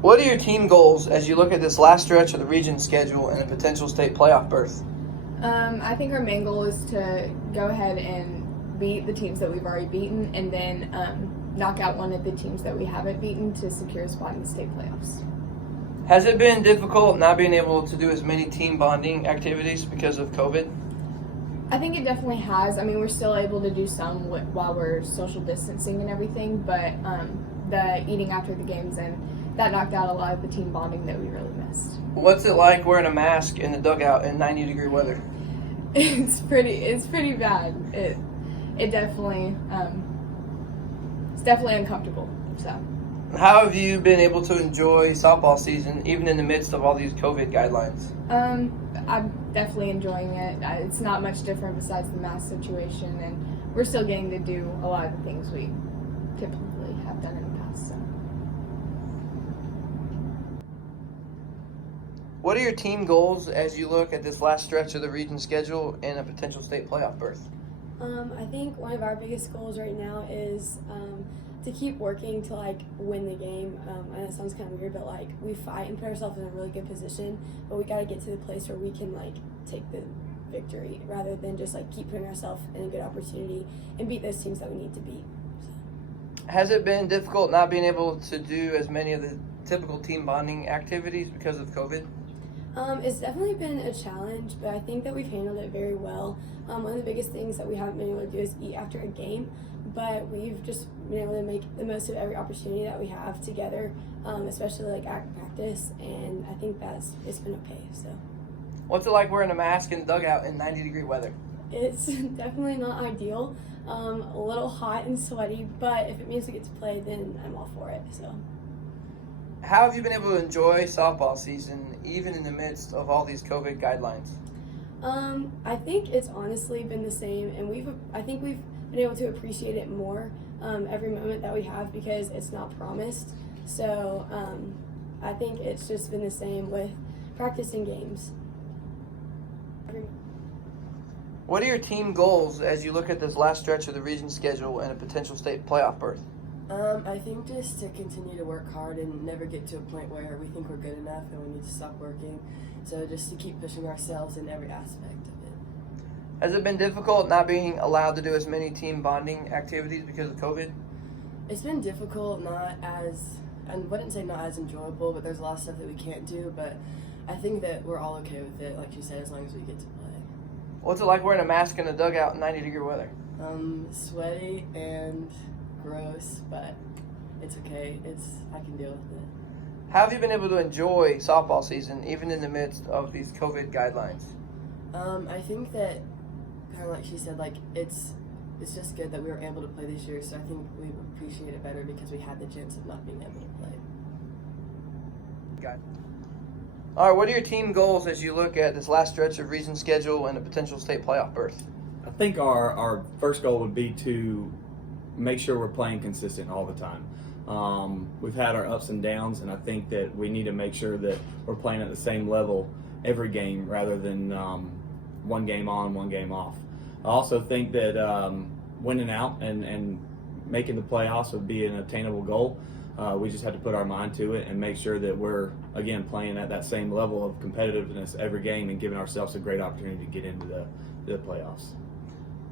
What are your team goals as you look at this last stretch of the region schedule and a potential state playoff berth? I think our main goal is to go ahead and beat the teams that we've already beaten and then knock out one of the teams that we haven't beaten to secure a spot in the state playoffs. Has it been difficult not being able to do as many team bonding activities because of COVID? I think it definitely has. I mean, we're still able to do some while we're social distancing and everything, but the eating after the games and that knocked out a lot of the team bonding that we really missed. What's it like wearing a mask in the dugout in 90-degree weather? It's pretty bad. It definitely it's definitely uncomfortable. So. How have you been able to enjoy softball season even in the midst of all these COVID guidelines? I'm definitely enjoying it. It's not much different besides the mask situation, and we're still getting to do a lot of the things we typically have done in the past. So. What are your team goals as you look at this last stretch of the region schedule and a potential state playoff berth? I think one of our biggest goals right now is to keep working to win the game. And it sounds kind of weird, but we fight and put ourselves in a really good position, but we got to get to the place where we can take the victory rather than just keep putting ourselves in a good opportunity and beat those teams that we need to beat. So. Has it been difficult not being able to do as many of the typical team bonding activities because of COVID? It's definitely been a challenge, but I think that we've handled it very well. One of the biggest things that we haven't been able to do is eat after a game, but we've just been able to make the most of every opportunity that we have together, especially at practice, and I think it's been okay. So. What's it like wearing a mask in the dugout in 90-degree weather? It's definitely not ideal, a little hot and sweaty, but if it means we get to play, then I'm all for it. So. How have you been able to enjoy softball season even in the midst of all these COVID guidelines? I think it's honestly been the same, and I think we've been able to appreciate it more every moment that we have because it's not promised. So I think it's just been the same with practice and games. What are your team goals as you look at this last stretch of the region schedule and a potential state playoff berth? I think just to continue to work hard and never get to a point where we think we're good enough and we need to stop working. So just to keep pushing ourselves in every aspect of it. Has it been difficult not being allowed to do as many team bonding activities because of COVID? It's been difficult, I wouldn't say not as enjoyable, but there's a lot of stuff that we can't do, but I think that we're all okay with it, like you said, as long as we get to play. What's it like wearing a mask in the dugout in 90-degree weather? Sweaty and gross, but it's okay. I can deal with it. How have you been able to enjoy softball season even in the midst of these COVID guidelines? I think that, kind of like she said, it's just good that we were able to play this year, so I think we appreciate it better because we had the chance of not being able to play. Got it. All right, what are your team goals as you look at this last stretch of region schedule and a potential state playoff berth? I think our first goal would be to make sure we're playing consistent all the time. We've had our ups and downs, and I think that we need to make sure that we're playing at the same level every game rather than one game on, one game off. I also think that winning out and making the playoffs would be an attainable goal. We just have to put our mind to it and make sure that we're, again, playing at that same level of competitiveness every game and giving ourselves a great opportunity to get into the playoffs.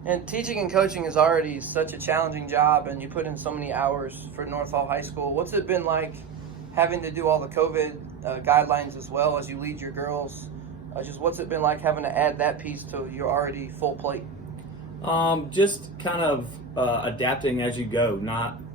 And teaching and coaching is already such a challenging job, and you put in so many hours for North Hall High School. What's it been like having to do all the COVID guidelines as well as you lead your girls? Just what's it been like having to add that piece to your already full plate? Just kind of adapting as you go.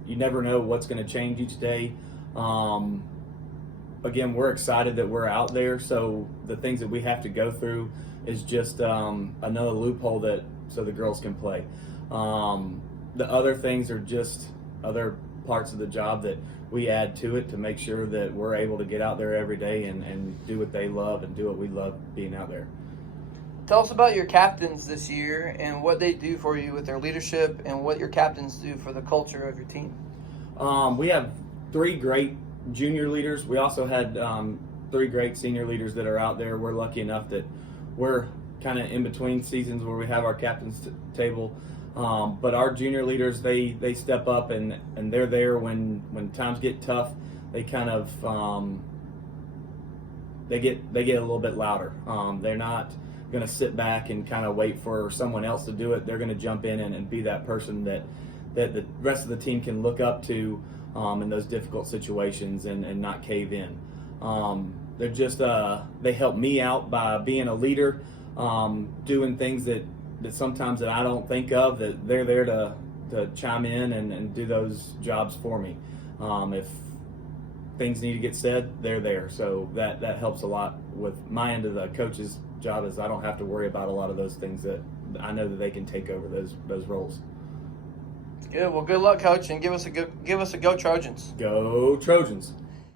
You never know what's going to change each day. Again, we're excited that we're out there, so the things that we have to go through is just another loophole so the girls can play. The other things are just other parts of the job that we add to it to make sure that we're able to get out there every day and do what they love and do what we love being out there. Tell us about your captains this year and what they do for you with their leadership and what your captains do for the culture of your team. We have 3 great junior leaders. We also had 3 great senior leaders that are out there. We're lucky enough that we're kind of in between seasons where we have our captain's table. But our junior leaders, they step up and they're there when times get tough. they kind of they get a little bit louder. They're not going to sit back and kind of wait for someone else to do it. They're going to jump in and be that person that the rest of the team can look up to in those difficult situations and not cave in. They're just they help me out by being a leader, doing things that sometimes that I don't think of, that they're there to chime in and do those jobs for me. If things need to get said, they're there. So that helps a lot with my end of the coach's job, is I don't have to worry about a lot of those things, that I know that they can take over those roles. Good. Well, good luck, Coach, and give us a go Trojans. Go Trojans.